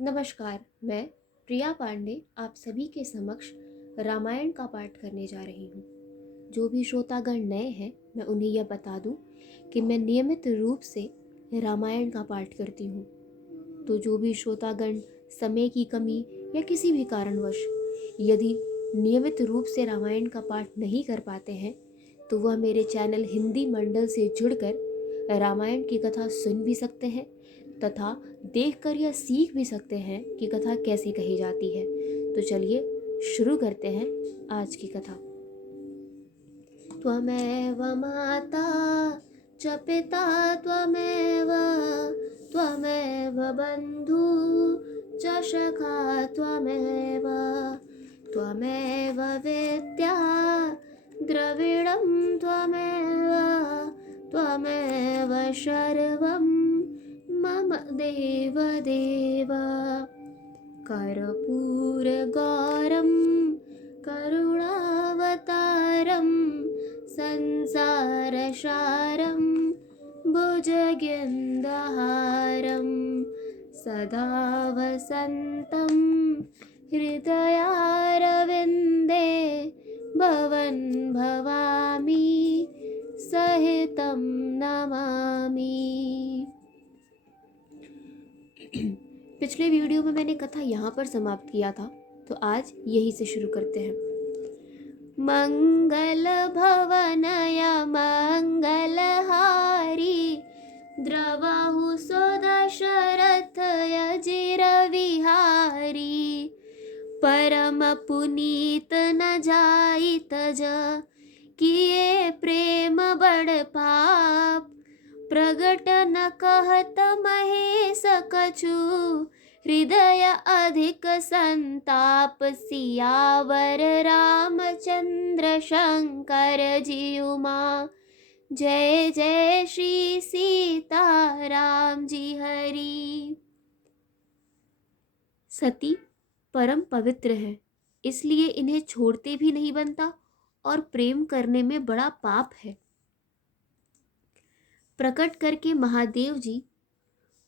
नमस्कार, मैं प्रिया पांडे आप सभी के समक्ष रामायण का पाठ करने जा रही हूँ। जो भी श्रोतागण नए हैं, मैं उन्हें यह बता दूँ कि मैं नियमित रूप से रामायण का पाठ करती हूँ। तो जो भी श्रोतागण समय की कमी या किसी भी कारणवश यदि नियमित रूप से रामायण का पाठ नहीं कर पाते हैं, तो वह मेरे चैनल हिंदी मंडल से जुड़कर रामायण की कथा सुन भी सकते हैं तथा देखकर यह सीख भी सकते हैं कि कथा कैसे कही जाती है। तो चलिए शुरू करते हैं आज की कथा। त्वमेव माता च पिता त्वमेव त्वमेव बन्धु च सखा त्वमेव त्वमेव वेद्या द्रविडं त्वमेव त्वमेव सर्वं मम देवदेव। कर्पूरगौरं करुणावतारं संसारसारं भुजगेन्दुहारं सदा वसन्तं हृदयारविन्दे भवन् भवामि सहितं नमामि। पिछले वीडियो में मैंने कथा यहाँ पर समाप्त किया था, तो आज यही से शुरू करते हैं। मंगल भवनय मंगलहारी द्रवहु सुदशरथ अजिर विहारी परम पुनीत न जाई तज किए प्रेम बड़ पाप प्रगट न कहत महेश कछु हृदय अधिक संताप सियावर रामचंद्र शंकर जी उमा जय जय श्री सीता राम जी हरि। सती परम पवित्र है, इसलिए इन्हें छोड़ते भी नहीं बनता और प्रेम करने में बड़ा पाप है। प्रकट करके महादेव जी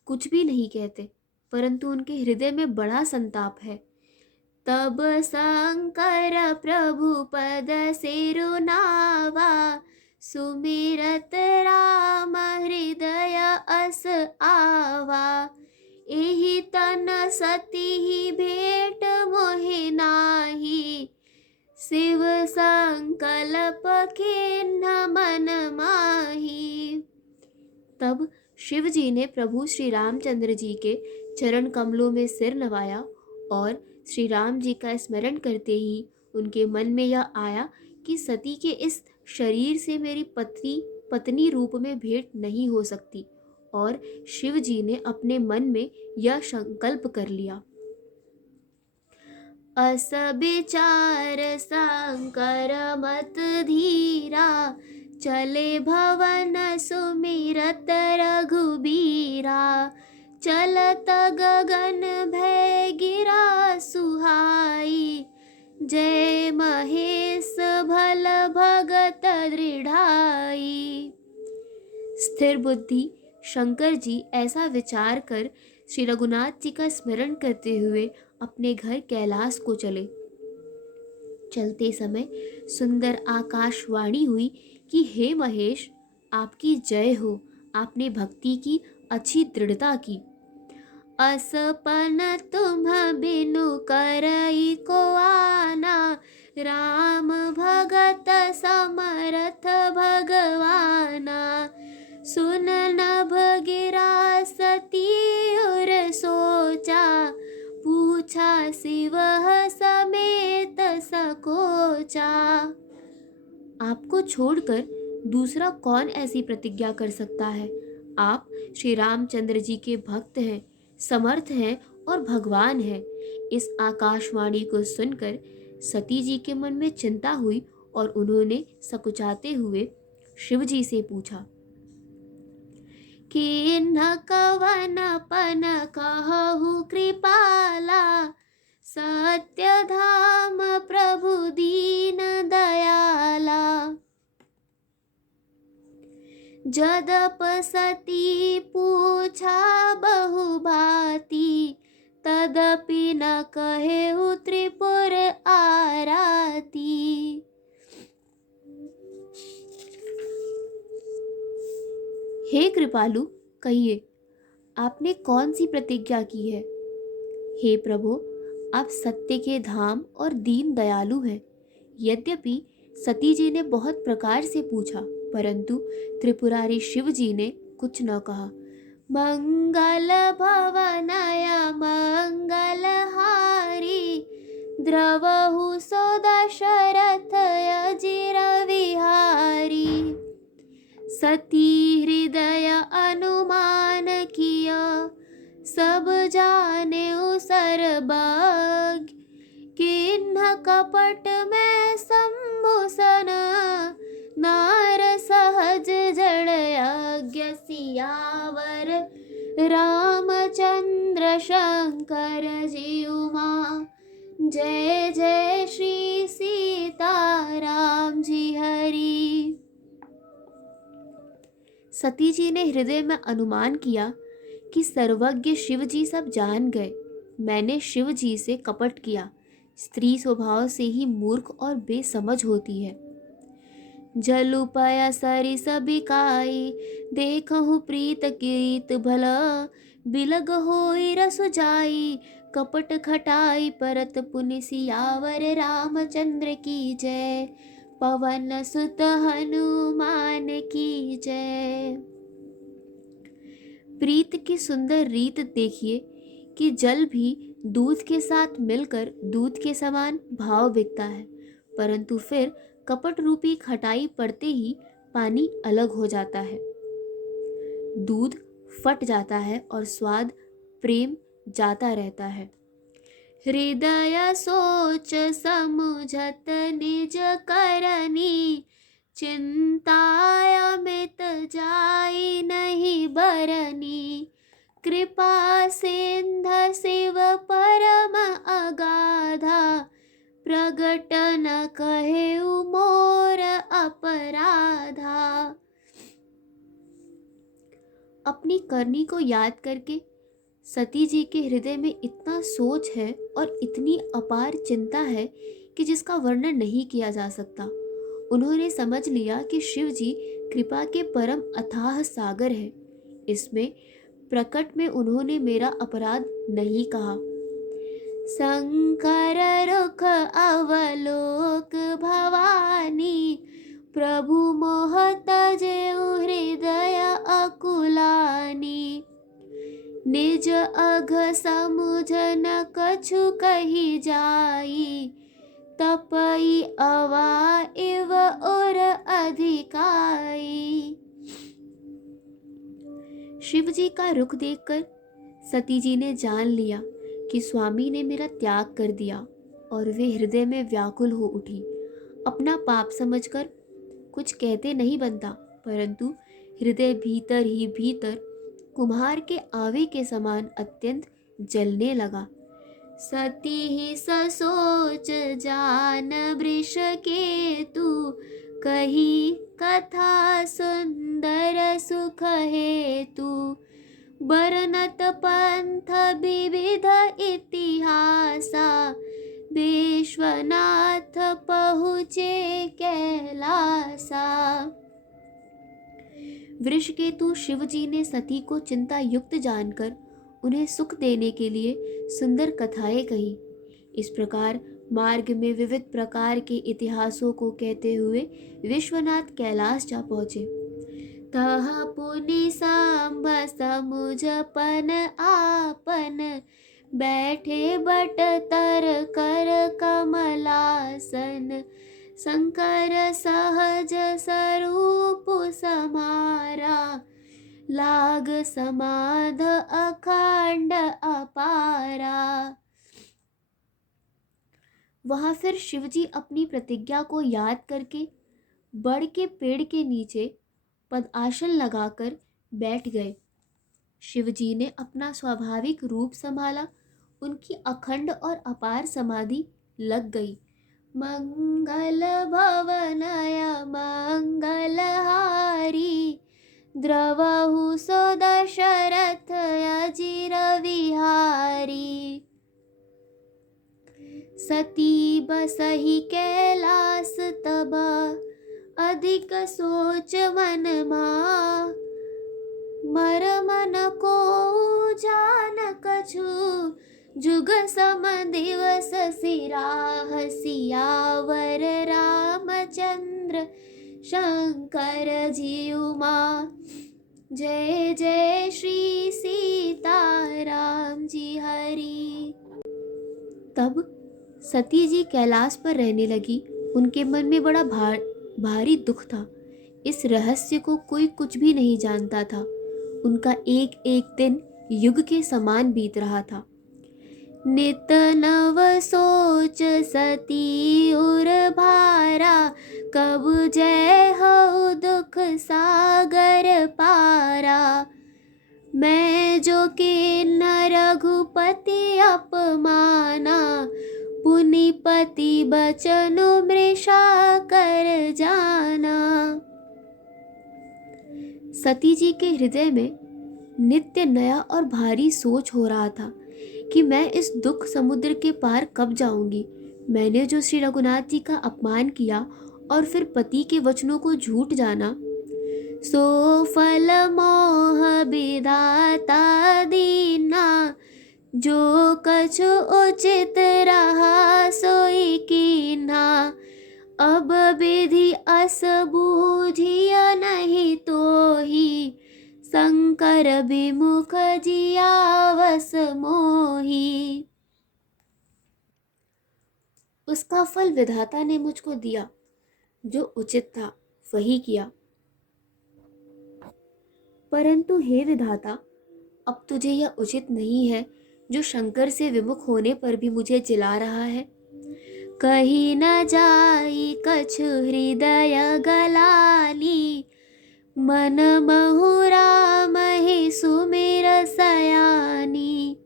कुछ भी नहीं कहते, परंतु उनके हृदय में बड़ा संताप है। तब शंकर प्रभु पद सिरुनावा सुमिरत राम हृदय अस आवा एहि तन सती ही भेंट मोहि नाही शिव संकल्प खिन्न मन माही। तब शिव जी ने प्रभु श्री रामचंद्र जी के चरण कमलों में सिर नवाया और श्री राम जी का स्मरण करते ही उनके मन में यह आया कि सती के इस शरीर से मेरी पत्नी रूप में भेंट नहीं हो सकती, और शिव जी ने अपने मन में यह संकल्प कर लिया। अस विचार शंकर मत धीरा चले भवन सुमिरत रघुबीरा चलत गगन भय गिरा सुहाई जय महेश भल भगत दृढ़ाई। स्थिर बुद्धि शंकर जी ऐसा विचार कर श्री रघुनाथ जी का स्मरण करते हुए अपने घर कैलाश को चले। चलते समय सुंदर आकाशवाणी हुई कि हे महेश, आपकी जय हो, आपने भक्ति की अच्छी दृढ़ता की। असपन तुम बिनु करई को आना राम भगत समरथ भगवाना सुन नभ गिरा सती उर सोचा पूछा शिव समेत सकोचा। आपको छोड़कर दूसरा कौन ऐसी प्रतिज्ञा कर सकता है? आप श्री रामचंद्र जी के भक्त हैं, समर्थ हैं और भगवान हैं। इस आकाशवाणी को सुनकर सती जी के मन में चिंता हुई और उन्होंने सकुचाते हुए शिव जी से पूछा कि न कवन पन कहु कृपाला सत्य धाम प्रभु दीन दयाला। जदप सती पूछा बहु भांति तद कहेउ त्रिपुर आराती। हे कृपालु, कहिए आपने कौन सी प्रतिज्ञा की है। हे प्रभु, आप सत्य के धाम और दीन दयालु हैं। यद्यपि सती जी ने बहुत प्रकार से पूछा, परंतु त्रिपुरारी शिव जी ने कुछ न कहा। मंगल भवनय मंगलहारी, द्रवहु सो दशरथ अजिर विहारी। सती हृदय अनुमान किया, सब जाने सर्वज्ञ। किन्ह कपट में शंभुसन, नार सहज जड़ यज्ञ। सियावर रामचंद्र शंकर जी उमा, जय जय श्री सीताराम जी हरि। सती जी ने हृदय में अनुमान किया कि सर्वज्ञ शिव जी सब जान गए। मैंने शिव जी से कपट किया। स्त्री स्वभाव से ही मूर्ख और बेसमझ होती है। जलुपय सरिस बिकाई, देखहु प्रीत कीत भला। बिलग होई रसु जाई, कपट खटाई परत पुनि। सियावर रामचंद्र की जय, पवन सुत हनुमान की जय। प्रीत की सुंदर रीत देखिए कि जल भी दूध के साथ मिलकर दूध के समान भाव बिकता है, परंतु फिर कपट रूपी खटाई पड़ते ही पानी अलग हो जाता है। दूध फट जाता है और स्वाद प्रेम जाता रहता है। हृदय सोच समुझत निज करनी, चिंताय अमित जाई नहीं बरनी। कृपा सिंध शिव परम अगाधा, प्रगट न कहेउ मोर अपराधा। अपनी करनी को याद करके सती जी के हृदय में इतना सोच है और इतनी अपार चिंता है कि जिसका वर्णन नहीं किया जा सकता। उन्होंने समझ लिया कि शिव जी कृपा के परम अथाह सागर है। इसमें प्रकट में उन्होंने मेरा अपराध नहीं कहा। शंकर रुख अवलोक भवानी, प्रभु मोह तजेउ हृदय अकुलानी। निज अघ समुझ न कछु कही जाई, तपई अवा इव और अधिकाई। शिव जी का रुख देखकर सती जी ने जान लिया कि स्वामी ने मेरा त्याग कर दिया और वे हृदय में व्याकुल हो उठी। अपना पाप समझकर कुछ कहते नहीं बनता, परंतु हृदय भीतर ही भीतर कुम्हार के आवे के समान अत्यंत जलने लगा। सती ही ससोच जान वृष के तू, कही कथा सुंदर सुख हेतु। बरनत पंथ विविध इतिहासा, विश्वनाथ पहुँचे कैलासा। वृषकेतु शिव जी ने सती को चिंता युक्त जानकर उन्हें सुख देने के लिए सुंदर कथाएं कही। इस प्रकार मार्ग में विविध प्रकार के इतिहासों को कहते हुए विश्वनाथ कैलाश जा पहुँचे। तह पुनि सांब समुझ पन आपन, बैठे बट तर कर कमलासन। शंकर सहज स्वरूप समारा, लाग समाध अखंड अपारा। वहां फिर शिवजी अपनी प्रतिज्ञा को याद करके बड़ के पेड़ के नीचे पद्मासन लगाकर बैठ गए। शिवजी ने अपना स्वाभाविक रूप संभाला। उनकी अखंड और अपार समाधि लग गई। मंगल भवनय मंगलहारी, द्रवहु सो दशरथ अजिर विहारी। सती बसहि कैलास तब अधिक सोच मन मा। मर मन को जान कछु जुग सम दिवस सिराह। सियावर रामचंद्र शंकर जीउ माँ। जय जय श्री सीताराम जी हरि। तब सती जी कैलाश पर रहने लगी। उनके मन में बड़ा भारी दुख था। इस रहस्य को कोई कुछ भी नहीं जानता था। उनका एक एक दिन युग के समान बीत रहा था। नित नव सोच सती उर भारा। कब जय हो दुख सागर पारा। मैं जो के न रघुपति अपमाना। पुनिपति बचनु मृषा कर जाना। सती जी के हृदय में नित्य नया और भारी सोच हो रहा था कि मैं इस दुख समुद्र के पार कब जाऊंगी। मैंने जो श्री रघुनाथ जी का अपमान किया और फिर पति के वचनों को झूठ जाना, सो फल मोह विधाता दीना। जो कछु उचित रहा सोई कीन्हा। अब विधि अस बूझिया नहीं तो ही। शंकर विमुख जियावस मोही। उसका फल विधाता ने मुझको दिया। जो उचित था वही किया। परंतु हे विधाता, अब तुझे यह उचित नहीं है जो शंकर से विमुख होने पर भी मुझे जिला रहा है। कहीं न जाई कछु हृदय गलानी। मन महु राम ही सुमिर सयानी।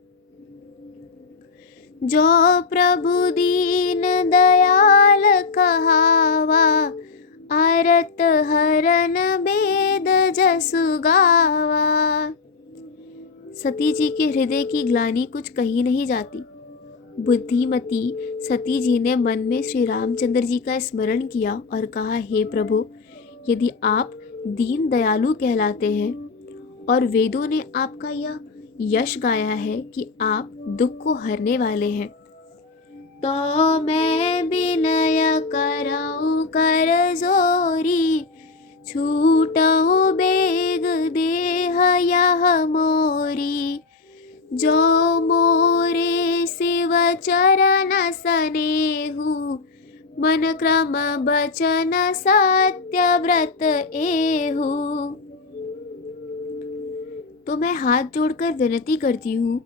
जो प्रभु दीन दयाल कहावा। आरत हरन बेद जसु गावा। सती जी के हृदय की ग्लानि कुछ कहीं नहीं जाती। बुद्धिमती सती जी ने मन में श्री रामचंद्र जी का स्मरण किया और कहा, हे प्रभु, यदि आप दीन दयालु कहलाते हैं और वेदों ने आपका यह यश गाया है कि आप दुख को हरने वाले हैं, तो मैं विनय करऊं कर जोरी। छूटऊं बेग देह यह मोरी। जो मोरे शिव चरण सनेहु। मन क्रम बचन सत्य व्रत एहु। तो मैं हाथ जोड़कर विनती करती हूँ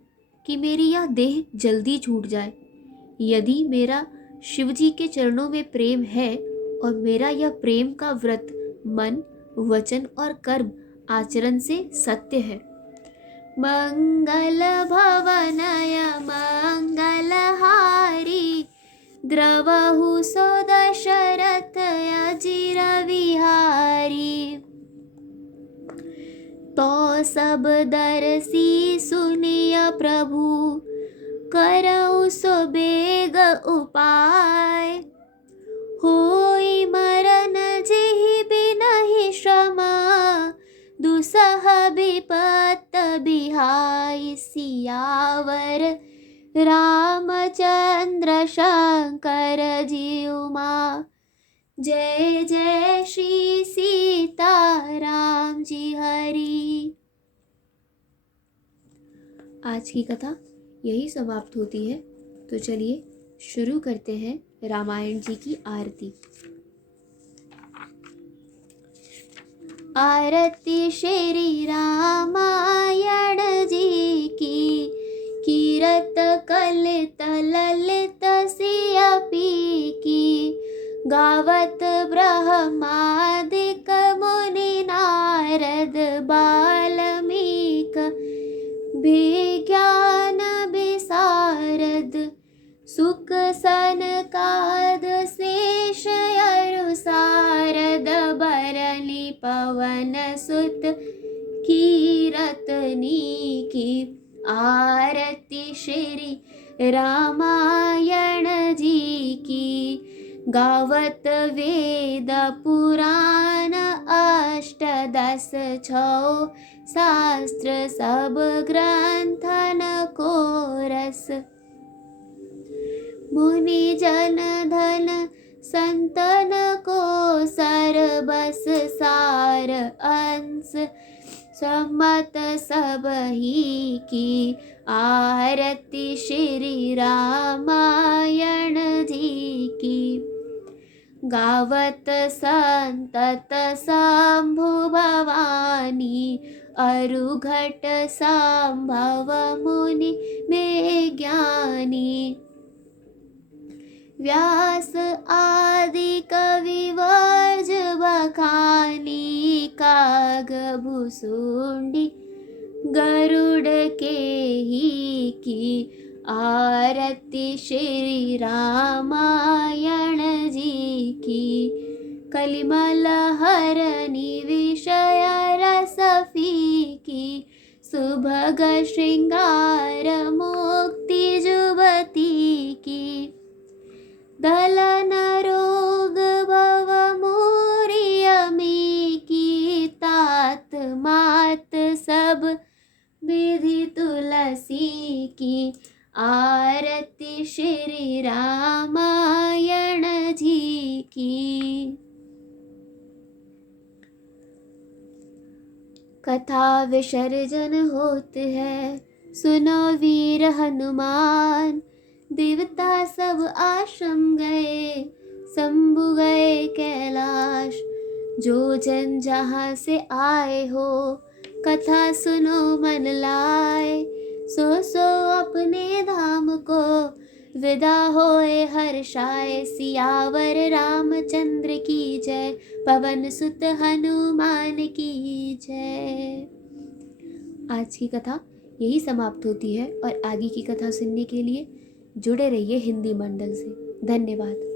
कि मेरी यह देह जल्दी छूट जाए। यदि मेरा शिव जी के चरणों में प्रेम है और मेरा यह प्रेम का व्रत मन, वचन और कर्म आचरण से सत्य है। मंगल भवनय मंगल हारी। द्रवहु सो दशरथ अजिर विहारी। तो सब दरसी सुनिय प्रभु। करऊ सो बेग उपाय। होई मरन जेहि बिनहि श्रमा। दुसह विपत बिहाई। सियावर रामचंद्र शंकर जीउ माँ। जय जय श्री सीताराम जी हरि। आज की कथा यही समाप्त होती है। तो चलिए शुरू करते हैं रामायण जी की आरती। आरती श्री रामायण जी की। कीरत कलित ललित सियपी की। गावत ब्रह्मादिक मुनि नारद बाल्मीक। विज्ञान विशारद सुख सनकाद शेष अरु सारद। बरनी पवन सुत कीरतनी की। आरती श्री रामायण जी गावत वेद पुराण अष्टदश छौ शास्त्र सब ग्रंथन को रस। मुनि जन धन संतन को सरबस सार अंश। सम्मत सब ही की आरती श्री रामायण जी की। गावत संतत शंभु भवानी अरुघट संभव मुनि में ज्ञानी। व्यास आदि कवि वर्ज बखानी काग भुसुंडी गरुड़ के ही की आरती श्री रामायण जी की। कलिमल हरनि विषय रस फीकी सुभग श्रृंगार मुक्ति जुबती की। दलन रोग भव मोरियमी की तात मात सब विधि तुलसी की आरती श्री रामायण जी की। कथा विसर्जन होत है सुनो वीर हनुमान। देवता सब आश्रम गए शंभु गए कैलाश। जो जन जहाँ से आए हो कथा सुनो मन लाए। सो सो अपने धाम को विदा होए हर्षाए। सियावर रामचंद्र की जय पवन सुत हनुमान की जय। आज की कथा यही समाप्त होती है और आगे की कथा सुनने के लिए जुड़े रहिए हिंदी मंडल से। धन्यवाद।